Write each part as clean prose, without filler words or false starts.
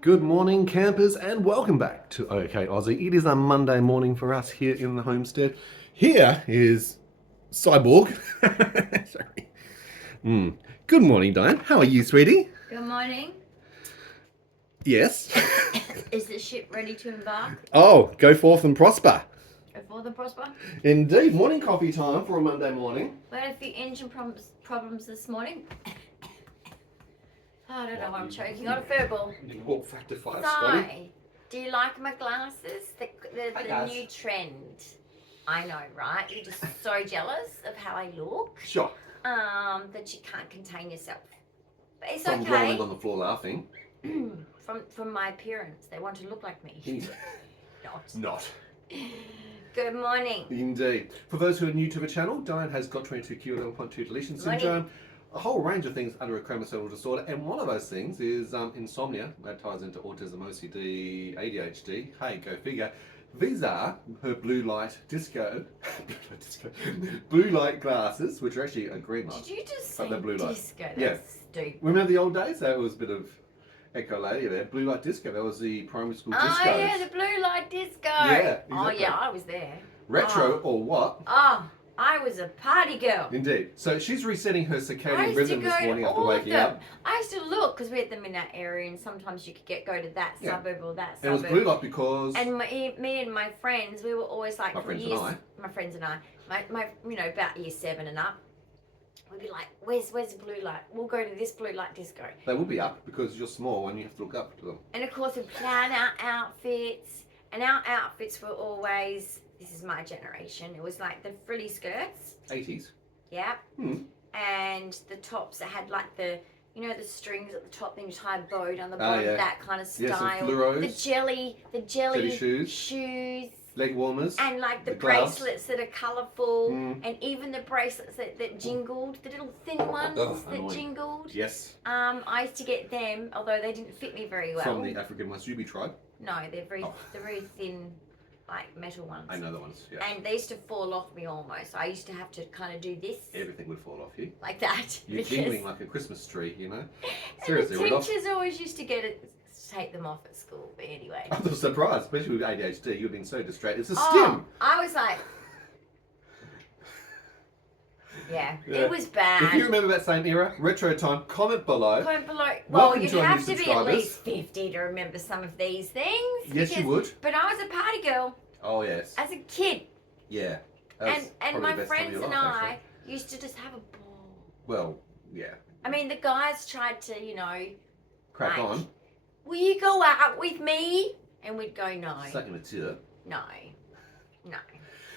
Good morning, campers, and welcome back to OK Aussie. It is a Monday morning for us here in the homestead. Here is Cyborg. Sorry. Good morning, Dyan. How are you, sweetie? Good morning. Yes. Is the ship ready to embark? Oh, go forth and prosper. Go forth and prosper? Indeed. Morning coffee time for a Monday morning. We had a few engine problems this morning. I don't know why I'm choking on a furball. You walk factor 5, Scotty. Sorry. Do you like my glasses? The new trend. I know, right? You're just so jealous of how I look. Sure. That you can't contain yourself. But it's I'm okay. rolling on the floor laughing. From my appearance, they want to look like me. Not. Good morning. Indeed. For those who are new to the channel, Dyan has got 22q11.2 Deletion Syndrome. A whole range of things under a chromosomal disorder, and one of those things is insomnia. That ties into autism, OCD, ADHD. Hey, go figure. These are her blue light blue light glasses, which are actually a green light. Did you just but say they're blue light. disco? Yeah. That's stupid. Remember the old days? That was a bit of echolalia there. Blue light disco. That was the primary school disco. Oh yeah, the blue light disco. Yeah, exactly. Oh yeah, I was there. Retro or what? Oh, I was a party girl. Indeed. So she's resetting her I circadian used rhythm to this go morning to after all of waking them. up. I used to look because we had them in that area, and sometimes you could go to that Yeah. suburb or that And it was suburb. blue light because And me and my friends, we were always like My friends and years. I. My friends and I, my about year 7 and up. We'd be like, where's the blue light? We'll go to this blue light disco. they will be up because you're small and you have to look up to them. And of course, we plan our outfits, and our outfits were always, this is my generation, it was like the frilly skirts, 80s. yeah, Hmm. and the tops that had like the, the strings at the top, then you tie a bow down the bottom, yeah. that kind of Yeah, some style. fluoros. The jelly shoes. Leg warmers. and like the gloves. bracelets that are colourful, Mm. and even the bracelets that jingled, the little thin ones that annoying. jingled. Yes. I used to get them, although they didn't fit me very well. From the African Masubi tribe. No, they're very thin, like metal ones. I know the ones, yeah. And they used to fall off me almost. I used to have to kind of do this. Everything would fall off you. Like that. You're jingling like a Christmas tree, you know? And Seriously, the Rudolph. teachers always used to take them off at school. But anyway. I'm surprised, especially with ADHD. You've been so distracted. It's a Oh, stim. I was like... Yeah, it was bad. If you remember that same era, retro time, comment below. Comment below. Well, Welcome you'd to our have new to be at least subscribers. 50 to remember some of these things. Yes, you would. But I was a party girl Oh, yes. as a kid. Yeah. That was And probably my the best time of friends your and life, I actually. used to just have a ball. Well, yeah. I mean, the guys tried to, Crack like, on. will you go out with me? And we'd go, no, Sucking a tear. no.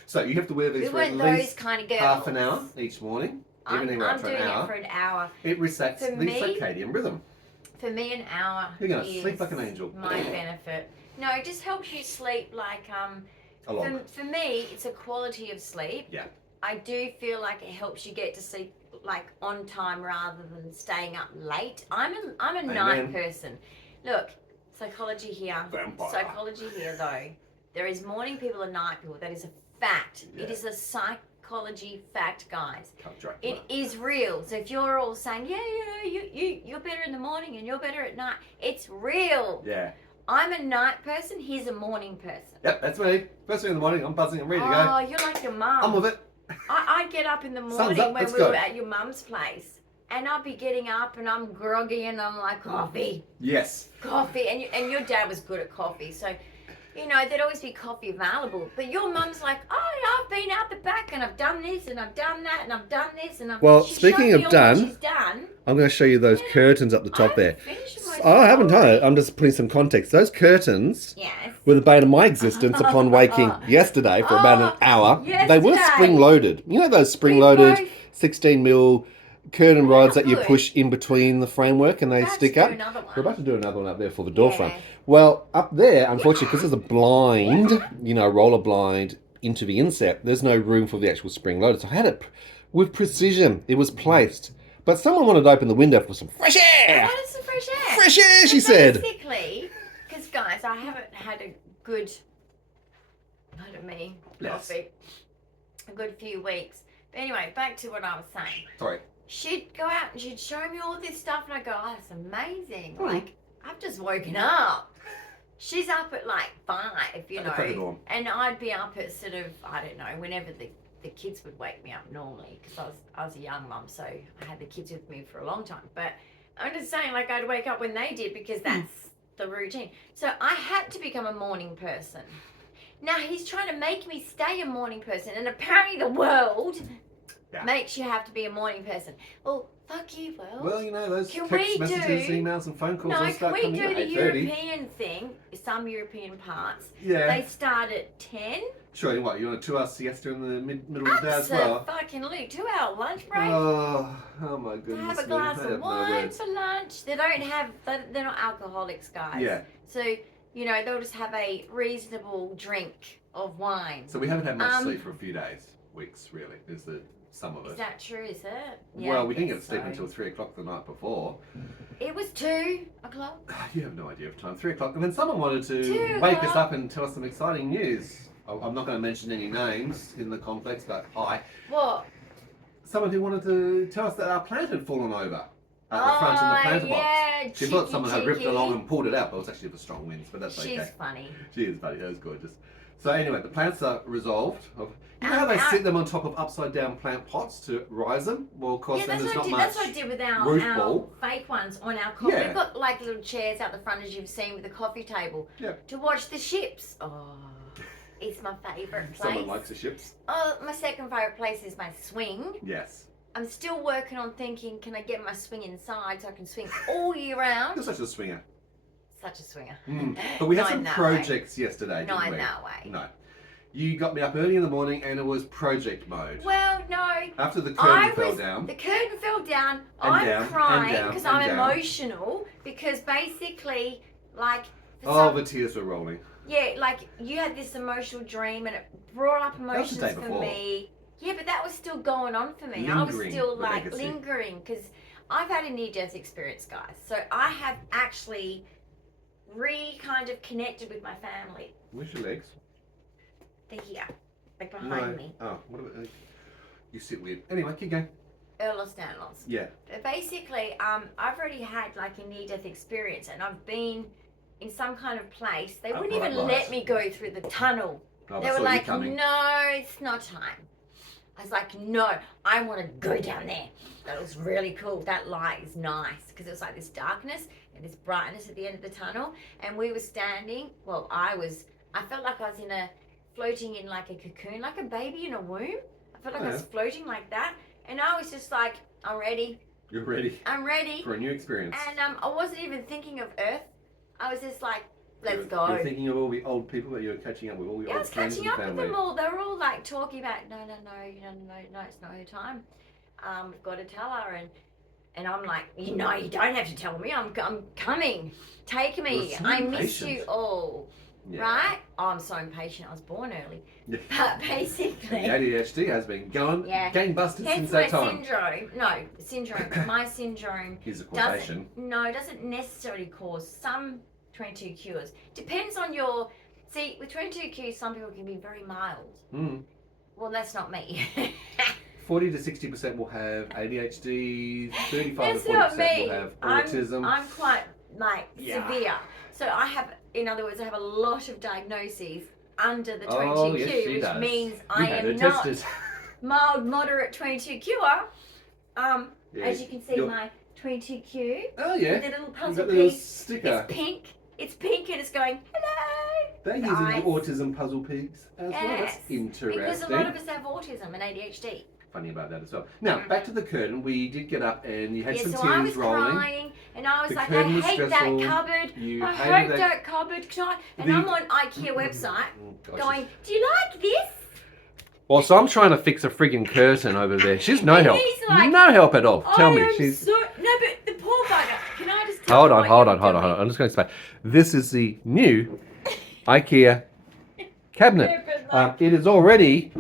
So you have to wear these We for at weren't those least kind of girls. half an hour each morning. I'm Everything right for doing an it hour. for an hour. It resets For the me- circadian rhythm. For me, an hour You're gonna is sleep like an angel. my benefit. No, it just helps you sleep like, A lot. for me, it's a quality of sleep. Yeah. I do feel like it helps you get to sleep like on time rather than staying up late. I'm a night person. Look, psychology here. Vampire. Psychology here though. There is morning people and night people. That is a fact. Yeah. It is a psychology fact, guys. Cut Dracula. It is real. So if you're all saying, you're better in the morning and you're better at night, it's real. Yeah. I'm a night person. He's a morning person. Yep, that's me. First thing in the morning, I'm buzzing, I'm ready to go. Oh, you're like your mum. I'm with it. I'd get up in the Sun's morning up, when let's we go. were at your mum's place, and I'd be getting up and I'm groggy and I'm like, coffee, Yes. and your dad was good at coffee, so there'd always be coffee available. But your mum's like, oh, yeah, I've been out the back and I've done this and I've done that and I've done this and I've. Well, She speaking showed of me all done, what she's done. I'm going to show you those curtains up the top there. Finished my Oh, I haven't done story. it. I'm just putting some context. Those curtains Yes. were the bane of my existence upon waking yesterday for about an hour. They were yesterday. spring-loaded. You know those spring-loaded both- 16mm curtain rods that you good. push in between the framework and they About to stick do up? another one. We're about to do another one up there for the door Yeah. front. Well, up there, unfortunately, because there's a blind, roller blind into the inset, there's no room for the actual spring-loaded. So I had it with precision. It was placed. But someone wanted to open the window for some fresh air. What is the fresh air? Fresh air, she So said. Basically, because guys, I haven't had a good, Yes. coffee, a good few weeks. But anyway, back to what I was saying. Sorry. She'd go out and she'd show me all this stuff, and I go, oh, that's amazing. Hmm. Like, I've just woken up. She's up at like 5, you know, and I'd be up at sort of, I don't know, whenever the kids would wake me up normally, because I was a young mum, so I had the kids with me for a long time. But I'm just saying, like, I'd wake up when they did, because that's the routine. So I had to become a morning person. Now he's trying to make me stay a morning person, and apparently the world makes you have to be a morning person. Well, fuck you, world. Well, you know, those text messages, emails and phone calls all start coming at 8:30. No, can we do the European thing? Some European parts. Yeah. They start at 10. Sure, you want a 2-hour siesta in the middle of the day as well? Absolutely. 2-hour lunch break. Oh my goodness. Have a glass of wine for lunch. They're not alcoholics, guys. Yeah. So, you know, they'll just have a reasonable drink of wine. So we haven't had much sleep for a few days, weeks, really. Is some of it. Is that true, is it? Yeah, well, we didn't get to sleep until 3 o'clock the night before. It was 2 o'clock. You have no idea of time. 3 o'clock. And then someone wanted to wake us up and tell us some exciting news. I'm not going to mention any names in the complex, but hi. What? Someone who wanted to tell us that our plant had fallen over at the front in the planter box. She thought someone had ripped along and pulled it out, but it was actually for strong winds, but that's okay. She's funny. She is funny. That was gorgeous. So anyway, the plants are resolved. You know how they sit them on top of upside down plant pots to rise them? Well, of course, there's not much that's what I did with our fake ones on our coffee. We've got like little chairs out the front, as you've seen, with a coffee table to watch the ships. Oh, it's my favourite place. Someone likes the ships. Oh, my second favourite place is my swing. Yes. I'm still working on thinking, can I get my swing inside so I can swing all year round? You're such a swinger. Such a swinger. But we had some projects yesterday, Not didn't we? in that way. No. You got me up early in the morning and it was project mode. Well, no. After the curtain fell down. The curtain fell down. I'm crying because I'm emotional, because basically, like... the tears were rolling. Yeah, like you had this emotional dream and it brought up emotions for me. Yeah, but that was still going on for me. I was still like lingering, because I've had a near-death experience, guys. So I have actually kind of connected with my family. Where's your legs? They're here. They're behind me. Oh, what about you? Sit weird. Anyway, keep going. Ehlers-Danlos. Yeah. But basically, I've already had like a near-death experience, and I've been in some kind of place. They wouldn't even let me go through the tunnel. They were like, no, it's not time. I was like, no, I want to go down there. That was really cool. That light is nice, because it was like this darkness and this brightness at the end of the tunnel. And we were standing, I felt like I was floating in like a cocoon, like a baby in a womb. I felt like I was floating like that. And I was just like, I'm ready. You're ready. I'm ready. For a new experience. And I wasn't even thinking of Earth. I was just like, let's go. You're thinking of all the old people that you're catching up with, all the old friends and family. I was catching up with them all. They were all like talking about, no, it's not her time. We've got to tell her. And I'm like, you don't have to tell me. I'm coming. Take me. I miss you all. Yeah. Right? Oh, I'm so impatient. I was born early. Yeah. But basically... The ADHD has been going gangbusters since that time. My syndrome Here's a quotation. Doesn't necessarily cause some 22Qers. Depends on your... See, with 22Qs, some people can be very mild. Well, that's not me. 40 to 60% will have ADHD, 35 to 40% will have autism. I'm quite, severe. So I have, in other words, I have a lot of diagnoses under the 22Q, which means I am not mild, moderate 22Qer. As you can see, my 22Q. Oh, yeah. With a little puzzle piece. Sticker. It's pink and it's going, hello. They're using the autism puzzle pigs as well. That's interesting. Because a lot of us have autism and ADHD. Funny about that as well. Now, back to the curtain. We did get up and you had some tears rolling. I was crying and I was like, I hate that cupboard. I hate that cupboard. And I'm on IKEA website going, do you like this? Well, so I'm trying to fix a friggin' curtain over there. She's no help. Like, no help at all. Tell me. No, but the poor bugger. Can I just tell Hold on. I'm just going to explain. This is the new IKEA cabinet. It is already...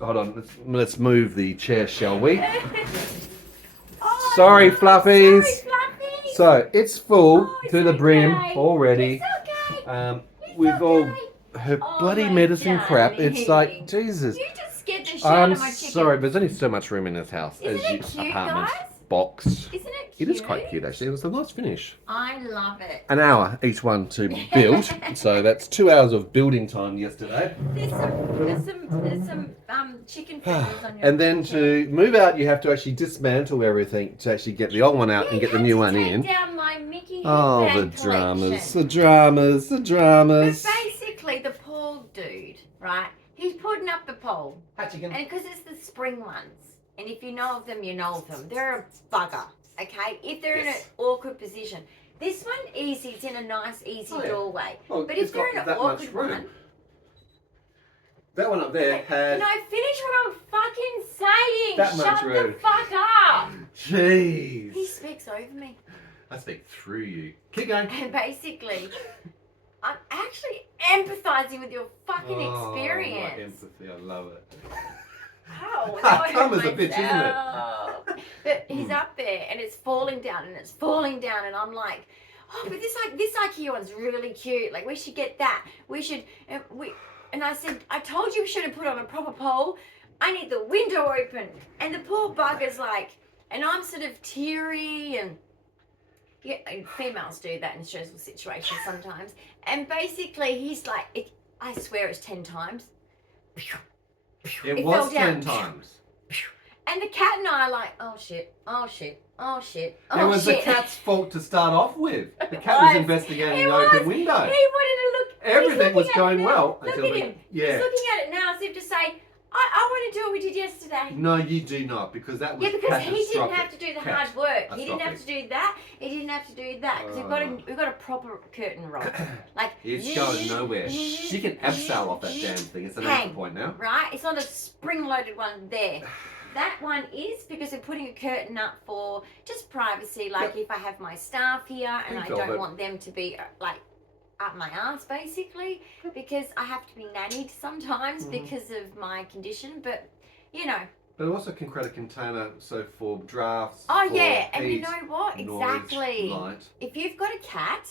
Hold on, let's move the chair, shall we? Sorry, fluffies. So, it's full to the brim already. It's okay. With all her bloody medicine crap. It's like, Jesus. You just scared the shit out of my chicken. I'm sorry, but there's only so much room in this house. Isn't it cute, apartment. guys? box. Isn't it cute? It is quite cute actually. It was a nice finish. I love it. An hour each one to build, so that's 2 hours of building time yesterday. There's some chicken fingers on your And then to move out, you have to actually dismantle everything to actually get the old one out and get the new one in. Down my Mickey Oh, the dramas, the dramas, the dramas. But basically, the pole dude, right? He's putting up the pole, and because it's the spring ones, and if you know of them, you know of them. They're a bugger, okay? If they're in an awkward position, this one easy. It's in a nice, easy doorway. Well, but if they're in an awkward one. That one up there had... Can I finish what I'm fucking saying? That much Shut room. the fuck up. Jeez. He speaks over me. I speak through you. Keep going. And basically, I'm actually empathizing with your fucking experience. My empathy, I love it. Oh, Come as a bitch, isn't it? But he's up there and it's falling down and it's falling down and I'm like, oh, but this IKEA one's really cute. Like we should get that. We should and I said, I told you we should have put on a proper pole. I need the window open. And the poor bugger's like, and I'm sort of teary and yeah, females do that in stressful situations sometimes. And basically he's like, I swear it's 10 times. It was 10 times. And the cat and I are like, oh shit, oh shit, oh shit, oh shit. It was the cat's fault to start off with. The cat was investigating the open window. He wanted to look. Everything was going well. Look at him. Yeah. He's looking at it now as if to say, I want to do what we did yesterday. No, you do not, because that was because he didn't have to do the hard work. He didn't have to do that. He didn't have to do that because we've got a proper curtain rod. Like it's going nowhere. She can abseil off that damn thing. It's an anchor point now. Right? It's not a spring-loaded one there. That one is because we're putting a curtain up for just privacy. Like if I have my staff here and I don't want them to be like up my ass basically because I have to be nannied sometimes because of my condition. But you know. But it also can create a container so for drafts. Oh yeah, and you know what? Exactly. Light. If you've got a cat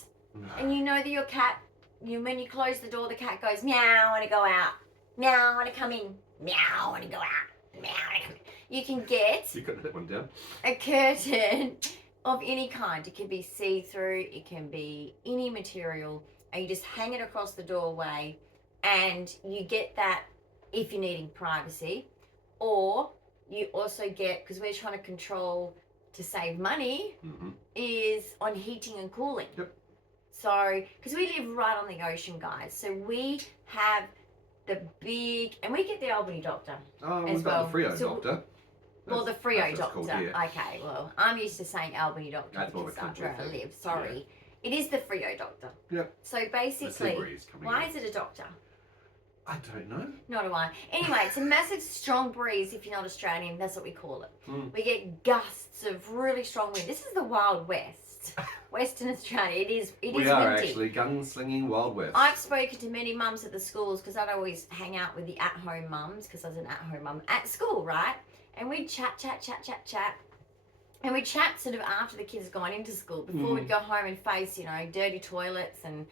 and you know that your cat, when you close the door, the cat goes meow, I want to go out. Meow, I want to come in. Meow, I want to go out. Meow, I want to come in. You can get you got that one down. A curtain of any kind. It can be see-through, it can be any material, and you just hang it across the doorway and you get that if you're needing privacy. Or you also get, because we're trying to control to save money, is on heating and cooling. Yep. So, because we live right on the ocean, guys, so we have the big, and we get the Albany doctor as well. The Frio doctor. Well, the Frio doctor. Called, okay, well, I'm used to saying Albany doctor because that's where I live. Sorry. Yeah. It is the Frio doctor. Yep. So basically, why is it a doctor? I don't know. Nor do I. Anyway, it's a massive strong breeze. If you're not Australian, that's what we call it. We get gusts of really strong wind. This is the Wild West. Western Australia. It is windy. We are actually gunslinging Wild West. I've spoken to many mums at the schools because I'd always hang out with the at-home mums because I was an at-home mum at school, right? And we'd chat. And we'd chat sort of after the kids had gone into school before we'd go home and face, dirty toilets and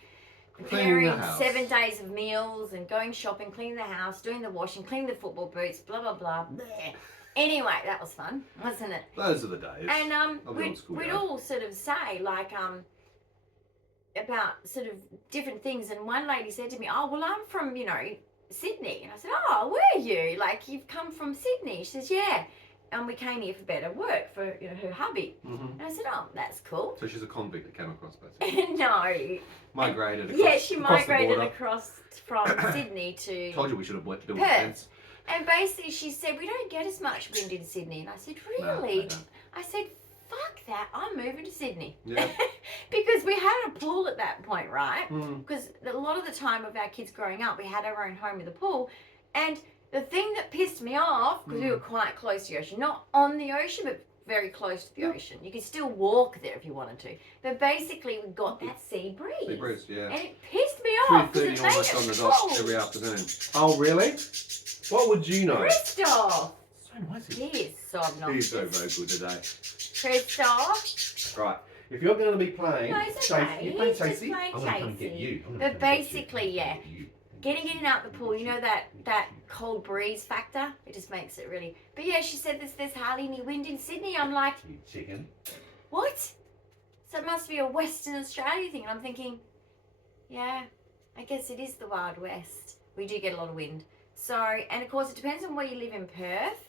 preparing 7 days of meals and going shopping, cleaning the house, doing the washing, cleaning the football boots, blah, blah, blah. Anyway, that was fun, wasn't it? Those are the days. And we'd all sort of say, like, about sort of different things. And one lady said to me, oh, well, I'm from, Sydney. And I said, oh, where are you? Like, you've come from Sydney. She says, yeah. And we came here for better work for her hubby. And I said, oh, that's cool. So she's a convict that came across, basically. No. Migrated across. Yeah, she migrated across from Sydney to Told you we should have worked to do Perth. And basically she said, we don't get as much wind in Sydney. And I said, really? No, I said, fuck that, I'm moving to Sydney. Yeah. Because we had a pool at that point, right? Because a lot of the time of our kids growing up, we had our own home with a pool. And the thing that pissed me off, because we were quite close to the ocean, not on the ocean, but very close to the ocean. You could still walk there if you wanted to. But basically, we got that sea breeze. Sea breeze, yeah. And it pissed me off. 3:30 almost on the dot every afternoon. Oh, really? What would you know? Christoph! So noisy. He is so obnoxious. He's so vocal today. Christoph! Right. If you're going to be playing, no, it's okay. you're playing He's just Chasey, playing I'm going to come get you. But basically, yeah. getting in and out the pool, you know that cold breeze factor? It just makes it really... But yeah, she said there's hardly any wind in Sydney. I'm like... You chicken. What? So it must be a Western Australia thing. And I'm thinking, yeah, I guess it is the Wild West. We do get a lot of wind. So, and of course it depends on where you live in Perth.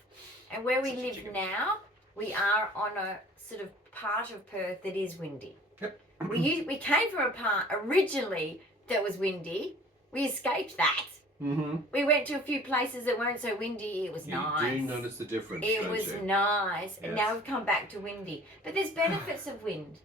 And where we live now, we are on a sort of part of Perth that is windy. Yep. We came from a part originally that was windy. We escaped that. Mm-hmm. We went to a few places that weren't so windy. It was nice. You do notice the difference, It don't was you? nice. And Yes. now we've come back to windy. But there's benefits of wind.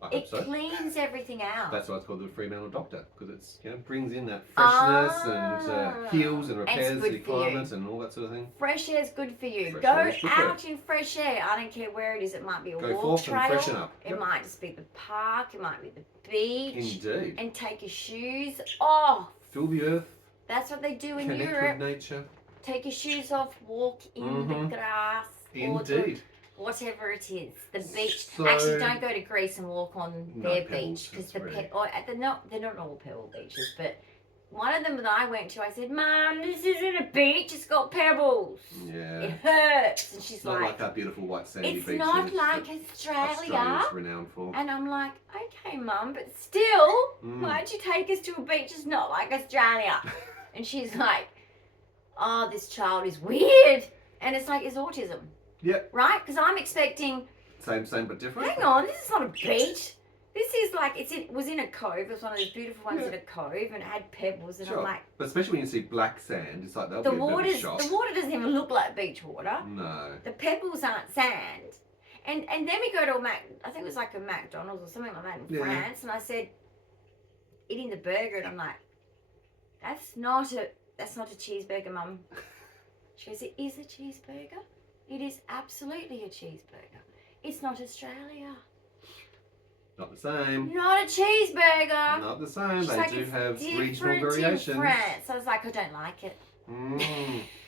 I hope It so. cleans everything out. That's why it's called the Fremantle Doctor, because it's brings in that freshness and heals and repairs good the for you. climate and all that sort of thing. Fresh air is good for you. Fresh Go air is good for out in fresh air. I don't care where it is. It might be a Go walk forth trail. and freshen up. It Yep. might just be the park. It might be the beach. Indeed. And take your shoes off. Feel the earth, That's what they do in connect Europe. with nature. Take your shoes off. Walk in Mhm. the grass. Indeed. Whatever it is, the beach. So- Actually, don't go to Greece and walk on No, their pebbles, beach because it's the really- they're not all pebble beaches, but one of them that I went to, I said, "Mum, this isn't a beach. It's got pebbles. Yeah. It hurts." And she's It's not like our beautiful white sandy "It's beaches. not like that Australia." Australia's renowned for. And I'm like, "Okay, Mum, but still, Mm. why'd you take us to a beach that's not like Australia?" And she's like, "Oh, this child is weird," and it's like, it's autism. Yep. Right? Because I'm expecting, Same but different. hang on, this is not a beach. This is like, it was in a cove. It was one of those beautiful ones Yeah. in a cove and it had pebbles. And Sure. I'm like, But especially when you see black sand, it's like that'll the be a bit of a shock. water doesn't even look like beach water. No. The pebbles aren't sand. And then we go to I think it was like a McDonald's or something like that in Yeah. France. And I said, eating the burger. And I'm like, that's not a cheeseburger, Mum. She goes, it is a cheeseburger. It is absolutely a cheeseburger. It's not Australia. Not the same. Not a cheeseburger. Not the same. She's They like, do "It's have regional different variations. in France." I was like, I don't like it.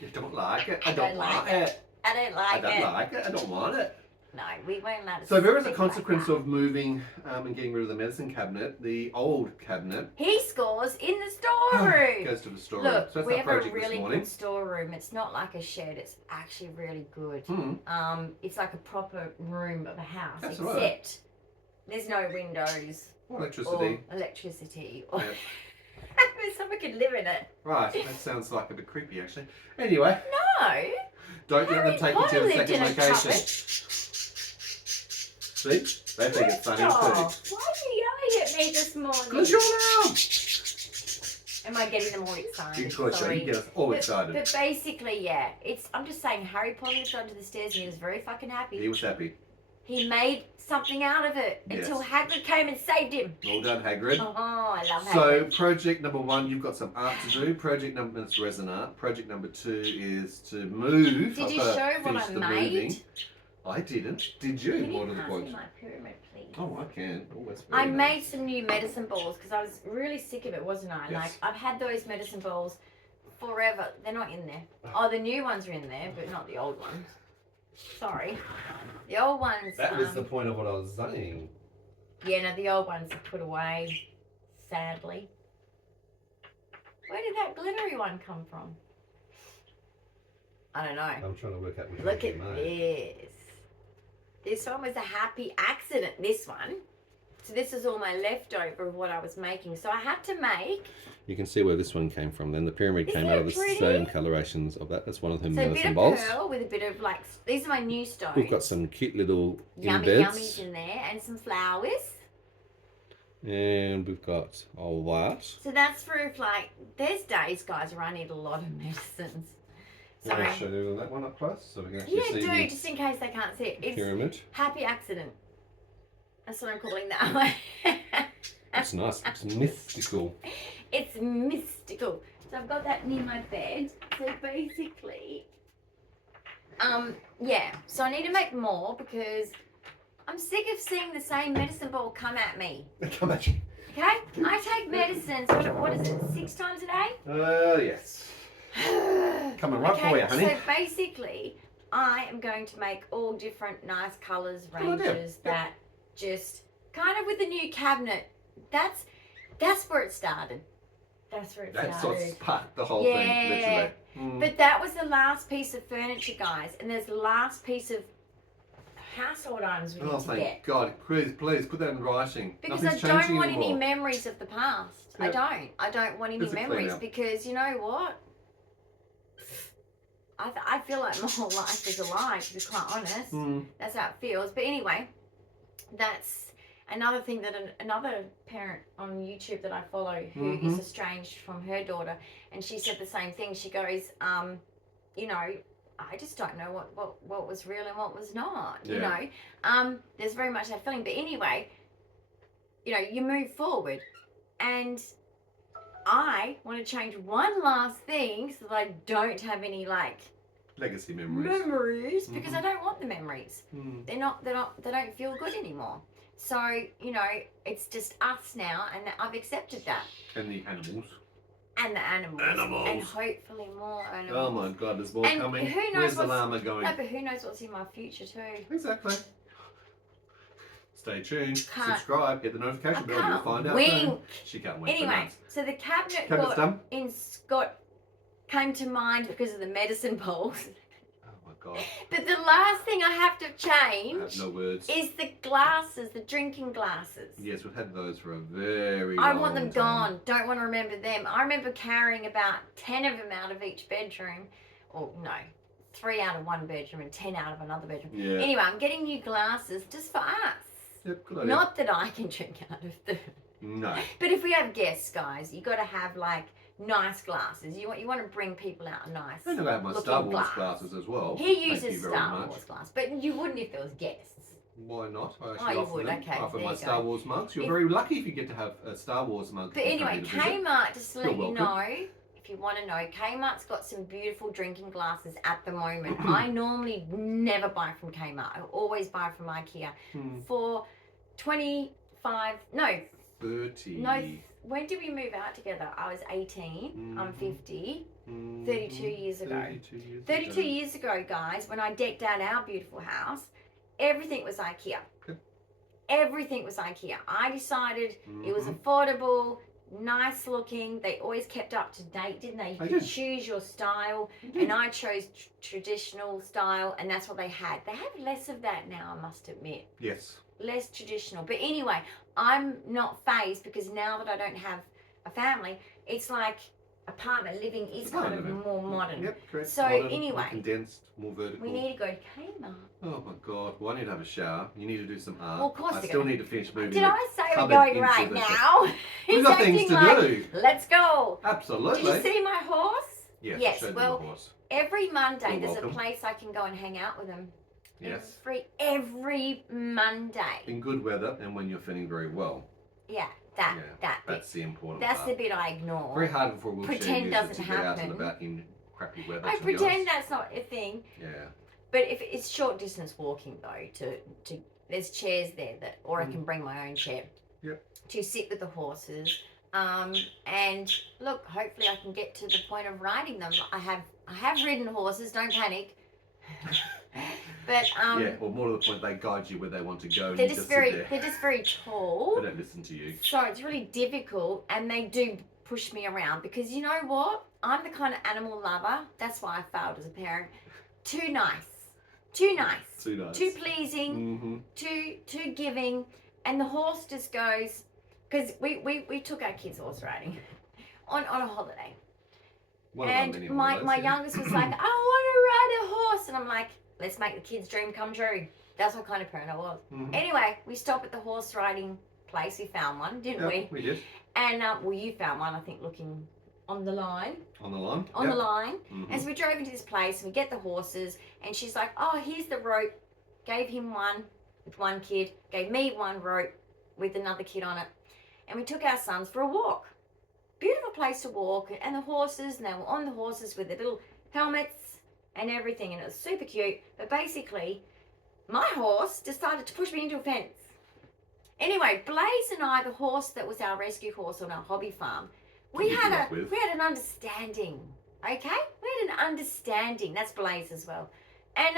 You don't like it? I don't like it. I don't I like don't it. like it. I don't want it. No, we weren't allowed to So there is a speak consequence like of moving and getting rid of the medicine cabinet, the old cabinet. that. He scores in the storeroom. Goes to the storeroom. Look, So that's we our have a project really this morning. good storeroom. It's not like a shed. It's actually really good. Hmm. It's like a proper room of a house, That's except right. there's no windows Electricity. or electricity. Or Yep. someone could live in it. Right, that sounds like a bit creepy actually. Anyway, No. don't let them Harry take you to Potter the lived second in a location. cupboard. See? They think it's funny Ragdoll, too. why are you yelling at me this morning? Because you're loud! Am I getting them all excited? Of course, Sorry. you get us all excited. But basically, yeah, I'm just saying, Harry Potter was onto the stairs and he was very fucking happy. He was happy. He made something out of it until Yes. Hagrid came and saved him. Well done, Hagrid. Oh, I love So, Hagrid. project number 1, you've got some art to do. Project number, that's resin art. Project number 2 is to move. Did you I've show what finished I the made? moving. I didn't. Did you? Can What you are the pass me points? my pyramid, please? Oh, I can. Oh, that's very I nice. made some new medicine balls because I was really sick of it, wasn't I? Yes. Like, I've had those medicine balls forever. They're not in there. Oh, the new ones are in there, but not the old ones. Sorry. The old ones... That was the point of what I was saying. Yeah, no, the old ones are put away, sadly. Where did that glittery one come from? I don't know. I'm trying to work out which one Look you at made. this. This one was a happy accident, this one. So this is all my leftover of what I was making. So I had to make... You can see where this one came from. Then the pyramid Isn't came out it of the pretty? same colorations of that. That's one of them So a bit medicine of balls. pearl with a bit of like... These are my new stones. We've got some cute little yummy embeds. yummies in there and some flowers. And we've got all that. So that's for if like... There's days, guys, where I need a lot of medicines. So I'll show you that one up close so we can actually yeah, see do, the just in case they can't see it. It's pyramid. happy accident. That's what I'm calling that. It's nice. It's mystical. It's mystical. So I've got that near my bed. So basically, yeah. So I need to make more because I'm sick of seeing the same medicine ball come at me. Come at you. Okay? I take medicines, what is it, 6 times a day? Yes. Coming right for you, honey. So basically, I am going to make all different nice colours, Good idea. ranges that just kind of with the new cabinet. That's where it started. That's where it That's started. what sparked the whole thing, literally. But that was the last piece of furniture, guys, and there's the last piece of household items we need to thank get. God. Please put that in writing. Because Nothing's I don't changing want anymore. any memories of the past. Yep. I don't want any It's a clean memories out. because you know what? I feel like my whole life is a lie, to be quite honest. That's how it feels. But anyway, that's another thing that another parent on YouTube that I follow who is estranged from her daughter, and she said the same thing. She goes, you know, I just don't know what was real and what was not. You know, there's very much that feeling. But anyway, you know, you move forward, and I want to change one last thing so that I don't have any like legacy memories. because I don't want the memories. They don't feel good anymore. So, you know, it's just us now, and I've accepted that. And the animals. And the animals. And hopefully more animals. Oh my God, there's more coming. Who knows Where's the llama going? No, but who knows what's in my future too. Exactly. Stay tuned, subscribe, hit the notification bell, you'll find out. Wink. She can't wink. Anyway, so the cabinet came to mind because of the medicine balls. Oh my God. But the last thing I have to change I have no words. is the glasses, the drinking glasses. Yes, we've had those for a very I long want them time. gone. Don't want to remember them. I remember carrying about 10 of them out of each bedroom. Or no, 3 out of one bedroom and 10 out of another bedroom. Yeah. Anyway, I'm getting new glasses just for us. Yep, good idea. Not that I can drink out of them. No. But if we have guests, guys, you got to have like nice glasses. You want to bring people out nice. And I have my Star Wars glasses as well. He uses Star Wars glasses, but you wouldn't if there was guests. Why not? I Oh, actually you offer would, them. okay, Offer there my you Star go. Wars mugs. You're very lucky if you get to have a Star Wars mug. But anyway, to visit. Kmart, just to let You're you welcome. know, if you want to know, Kmart's got some beautiful drinking glasses at the moment. I normally never buy from Kmart. I always buy from IKEA. For 25, no, 30. no, when did we move out together? I was 18, I'm 50, 32 years ago. 32 years ago, guys, when I decked out our beautiful house, everything was IKEA. Everything was IKEA. I decided it was affordable, nice looking. They always kept up to date, didn't they? You could choose your style, and I chose traditional style, and that's what they had. They have less of that now, I must admit. Yes. Less traditional. But anyway, I'm not phased because now that I don't have a family, it's like apartment living is kind of more modern. Yep, correct. So modern, anyway, more condensed, more vertical. we need to go to Kmart. Oh my God! Well, I need to have a shower. You need to do some art. Well, of course I still need to finish moving. Did I say we're cupboard going into right the- now? We've He's got things acting to like, do. let's go. Absolutely. Did you see my horse? Yes. I showed Well, them the horse. every Monday You're there's welcome. a place I can go and hang out with him. Yes. Every Monday. In good weather and when you're feeling very well. Yeah, that bit. That's the important That's part. the bit I ignore. Very hard for a wheelchair Pretend user doesn't to get out happen. and about in crappy weather. I to be pretend honest. that's not a thing. Yeah. But if it's short distance walking though, to there's chairs there that, or I can bring my own chair. Yep. To sit with the horses, and look, hopefully I can get to the point of riding them. I have ridden horses. Don't panic. But yeah. Well, more to the point, they guide you where they want to go. And they're you just sit very there. they're just very tall. They don't listen to you. So it's really difficult, and they do push me around because you know what? I'm the kind of animal lover. That's why I failed as a parent. Too nice. Too nice. Too nice. Too pleasing. Too giving. And the horse just goes, because we took our kids horse riding on a holiday. One of our many holidays, my yeah. youngest was like, I want to ride a horse. And I'm like, let's make the kids' dream come true. That's what kind of parent I was. Anyway, we stopped at the horse riding place. We found one, didn't we? We did. And well, you found one, I think, looking on the line. On the line? On the line. Mm-hmm. As we drove into this place, and we get the horses, and she's like, oh, here's the rope. Gave him one with one kid, gave me one rope with another kid on it. And we took our sons for a walk. Beautiful place to walk, and the horses, and they were on the horses with their little helmets and everything, and it was super cute. But basically, my horse decided to push me into a fence. Anyway, Blaze and I, the horse that was our rescue horse on our hobby farm, we had an understanding, okay? We had an understanding. That's Blaze as well. And,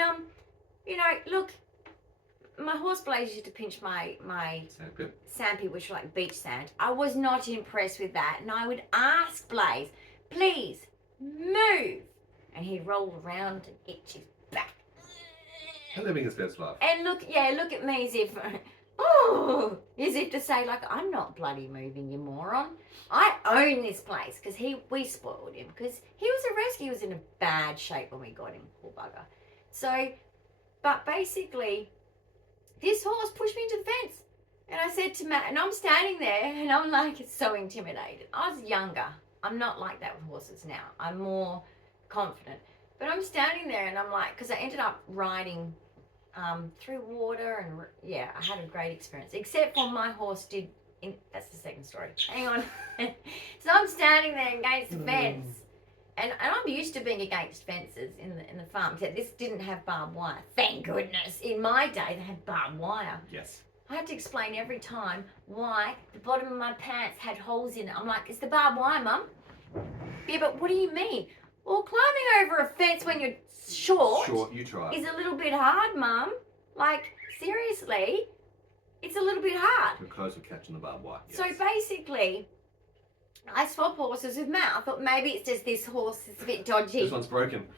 you know, look, my horse Blaze used to pinch my sandpit, which was like beach sand. I was not impressed with that, and I would ask Blaze, please move, and he'd roll around and itch his back. And living his best life. And look at me as if to say, like, I'm not bloody moving, you moron. I own this place, because we spoiled him, because he was a rescue. He was in a bad shape when we got him, poor bugger. So, but basically, this horse pushed me into the fence. And I said to Matt, and I'm standing there, and I'm like, so intimidated. I was younger. I'm not like that with horses now. I'm more confident. But I'm standing there, and I'm like, because I ended up riding through water, and yeah, I had a great experience. Except for my horse that's the second story. Hang on. So I'm standing there against the fence. And I'm used to being against fences in the farm, except this didn't have barbed wire. Thank goodness. In my day, they had barbed wire. Yes. I had to explain every time why the bottom of my pants had holes in it. I'm like, it's the barbed wire, Mum. Yeah, but what do you mean? Well, climbing over a fence when you're short you try. Is a little bit hard, Mum. Like, seriously, it's a little bit hard. You're close to catching the barbed wire. Yes. So basically, I swap horses with Matt. I thought maybe it's just this horse is a bit dodgy. This one's broken.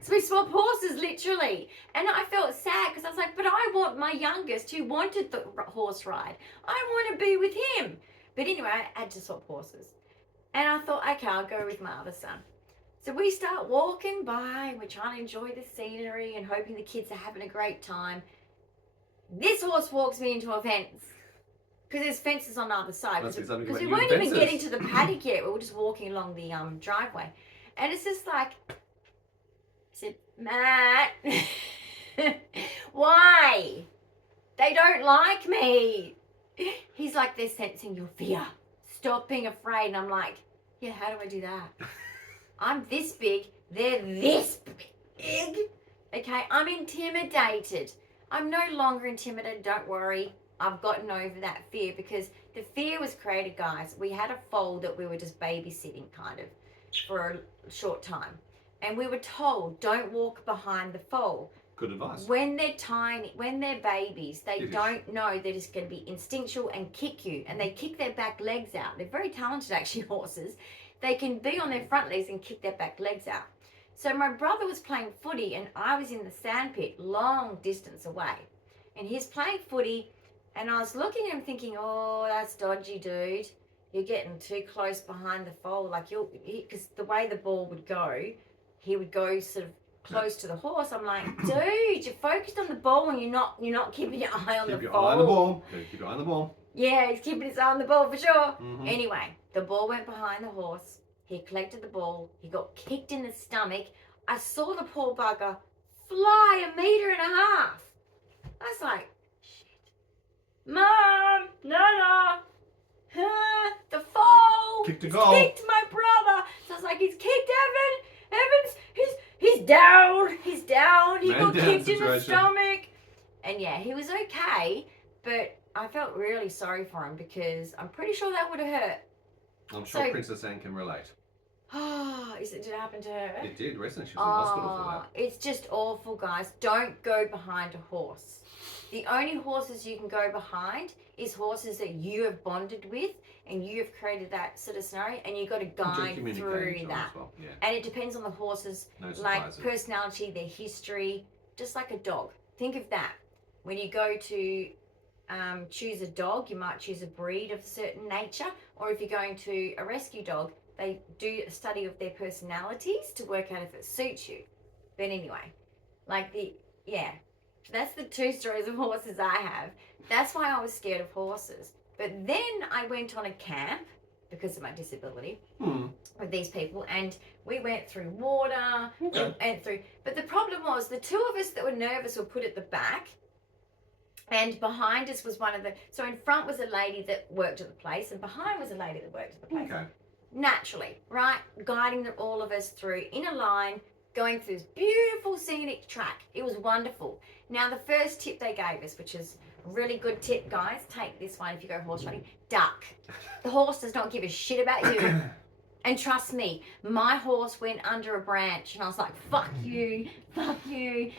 So we swap horses, literally. And I felt sad because I was like, but I want my youngest who wanted the horse ride. I want to be with him. But anyway, I had to swap horses. And I thought, okay, I'll go with my other son. So we start walking by, and we're trying to enjoy the scenery and hoping the kids are having a great time. This horse walks me into a fence. Because there's fences on the other side. Because we weren't even getting to the paddock yet. We were just walking along the driveway. And it's just like, I said, Matt, why? They don't like me. He's like, they're sensing your fear. Stop being afraid. And I'm like, yeah, how do I do that? I'm this big. They're this big. Okay, I'm intimidated. I'm no longer intimidated. Don't worry. I've gotten over that fear, because the fear was created, guys. We had a foal that we were just babysitting kind of for a short time. And we were told, don't walk behind the foal. Good advice. When they're tiny, when they're babies, they don't know that it's going to be instinctual and kick you. And they kick their back legs out. They're very talented, actually, horses. They can be on their front legs and kick their back legs out. So my brother was playing footy, and I was in the sandpit, long distance away. And he's playing footy. And I was looking at him thinking, oh, that's dodgy, dude. You're getting too close behind the foal. Like, because the way the ball would go, he would go sort of close to the horse. I'm like, dude, you're focused on the ball and you're not keeping your eye on the ball. Keep your eye on the ball. Keep your eye on the ball. Yeah, he's keeping his eye on the ball for sure. Mm-hmm. Anyway, the ball went behind the horse. He collected the ball. He got kicked in the stomach. I saw the poor bugger fly 1.5 meters. I was like, Mom, no, the foal kicked a goal. Kicked my brother. So I was like, he's kicked Evan. Evan's, he's down. He's down. He got kicked in the stomach. And yeah, he was okay, but I felt really sorry for him, because I'm pretty sure that would have hurt. I'm sure Princess Anne can relate. Did it happen to her? It did, recently. She was in hospital for that. It's just awful, guys. Don't go behind a horse. The only horses you can go behind is horses that you have bonded with, and you have created that sort of scenario, and you've got to guide through that. Well. Yeah. And it depends on the horses, like personality, their history, just like a dog. Think of that. When you go to choose a dog, you might choose a breed of a certain nature, or if you're going to a rescue dog, they do a study of their personalities to work out if it suits you. But anyway, that's the 2 stories of horses I have. That's why I was scared of horses. But then I went on a camp, because of my disability, with these people, and we went through water, but the problem was the 2 of us that were nervous were put at the back, and behind us was so in front was a lady that worked at the place, and behind was a lady that worked at the place. Okay. Naturally, right? Guiding all of us through in a line, going through this beautiful scenic track. It was wonderful. Now, the first tip they gave us, which is a really good tip, guys, take this one if you go horse riding, duck. The horse does not give a shit about you. And trust me, my horse went under a branch, and I was like, fuck you, fuck you.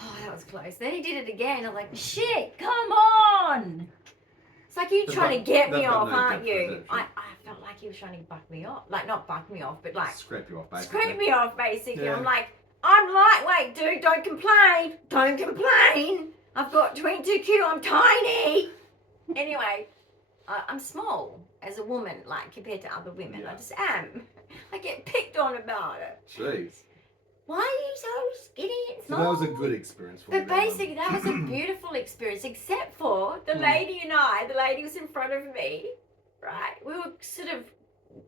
Oh, that was close. Then he did it again. I was like, shit, come on. It's like you trying to get me off, aren't you? I felt like he was trying to buck me off. Like, not buck me off, but like... Scrape you off, basically. Scrape me off, basically. Yeah. I'm like, I'm lightweight, dude. Don't complain. Don't complain. I've got 22Q. I'm tiny. Anyway, I'm small as a woman, like, compared to other women. Yeah. I just am. I get picked on about it. Jeez. Why are you so skinny and So small? that was a good experience for you. But basically, that was a beautiful experience, except for the lady and I, the lady was in front of me, right? We were sort of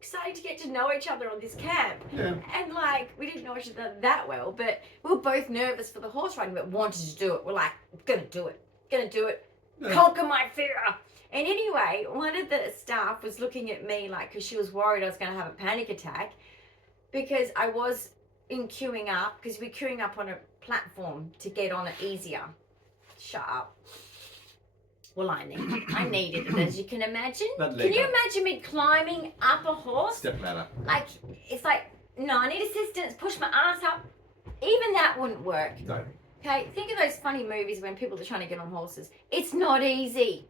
starting to get to know each other on this camp. Yeah. And like, we didn't know each other that well, but we were both nervous for the horse riding, but wanted to do it. We're like, gonna do it. Yeah. Conquer my fear. And anyway, one of the staff was looking at me like, because she was worried I was going to have a panic attack, because I was in queuing up, because we're queuing up on a platform to get on it easier. Shut up. Well, I needed it, as you can imagine. Can you imagine me climbing up a horse? Step ladder. Like, it's like, no, I need assistance, push my ass up. Even that wouldn't work. No. Okay, think of those funny movies when people are trying to get on horses. It's not easy.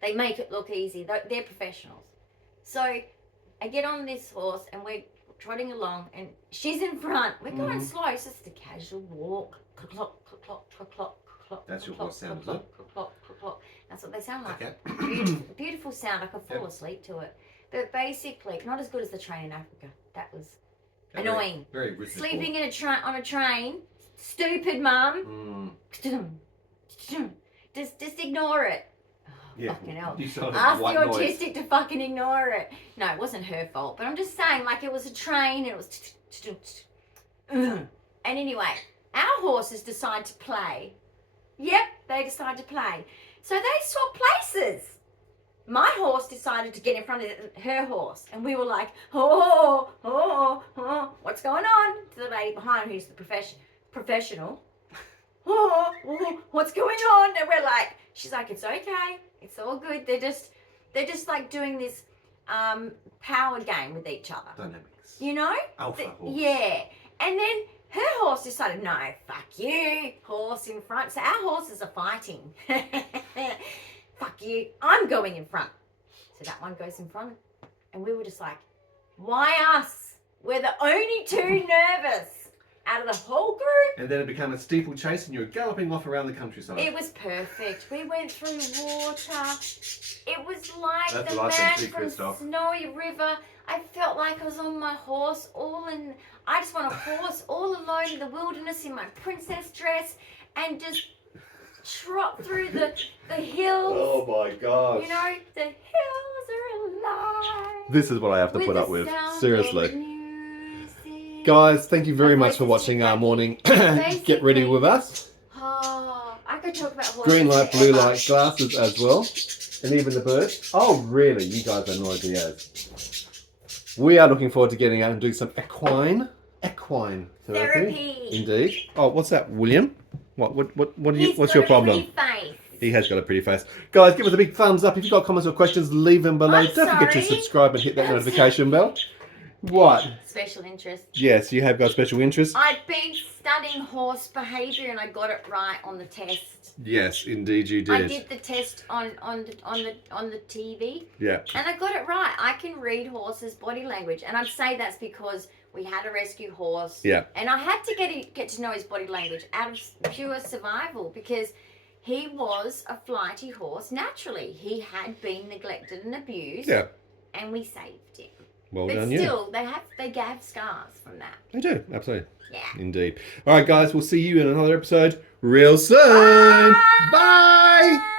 They make it look easy. They're professionals. So I get on this horse and we're trotting along and she's in front. We're going slow. It's just a casual walk. Clock, clock, clock, clock, clock, clock. That's your horse sound, is it? Clock, clock, clock. That's what they sound like. Okay. Beautiful sound. I could fall asleep to it. But basically, not as good as the train in Africa. That was annoying. Very rhythmical. Sleeping on a train. Stupid, Mum. Just ignore it. Oh, Yeah. fucking hell. Ask Ask the autistic to fucking ignore it. No, it wasn't her fault. But I'm just saying, like, it was a train and it was... And anyway, our horses decide to play. Yep, they decide to play. So they swap places. My horse decided to get in front of her horse. And we were like, oh, what's going on? To the lady behind who's the professional. Oh, what's going on? And we're like, she's like, it's okay. It's all good. They're just like doing this power game with each other. Dynamics. You know? Alpha horse. Yeah. And then her horse decided, no, fuck you, horse in front. So our horses are fighting. Fuck you, I'm going in front. So that one goes in front. And we were just like, why us? We're the only two nervous out of the whole group. And then it became a steeplechase and you were galloping off around the countryside. It was perfect. We went through water. It was like That's the what I man think too, from Christoph. Snowy River. I felt like I was on my horse I just want a horse all alone in the wilderness in my princess dress and just trot through the hills. Oh my gosh. You know, the hills are alive. This is what I have to put the up with. sound of Seriously. music. Guys, thank you very My much for voice is watching our cracking. morning Basically- Get Ready with us. Oh, I could talk about horses Green light, blue forever. light glasses as well. And even the birds. Oh, really? You guys are noisy as. We are looking forward to getting out and doing some equine therapy. Indeed. Oh, what's that, William? What do you? What's your problem? He has got a pretty face. Guys, give us a big thumbs up. If you've got comments or questions, leave them below. I'm Don't forget to sorry. subscribe and hit that notification bell. What? Special interest. Yes, you have got special interest. I've been studying horse behaviour and I got it right on the test. Yes, indeed you did. I did the test on the TV. Yeah. And I got it right. I can read horses' body language, and I'd say that's because we had a rescue horse. Yeah. And I had to get to know his body language out of pure survival because he was a flighty horse naturally. He had been neglected and abused. Yeah. And we saved him. Well But done, you. still, they have scars from that. They do, absolutely. Yeah. Indeed. All right, guys, we'll see you in another episode real soon. Bye. Bye.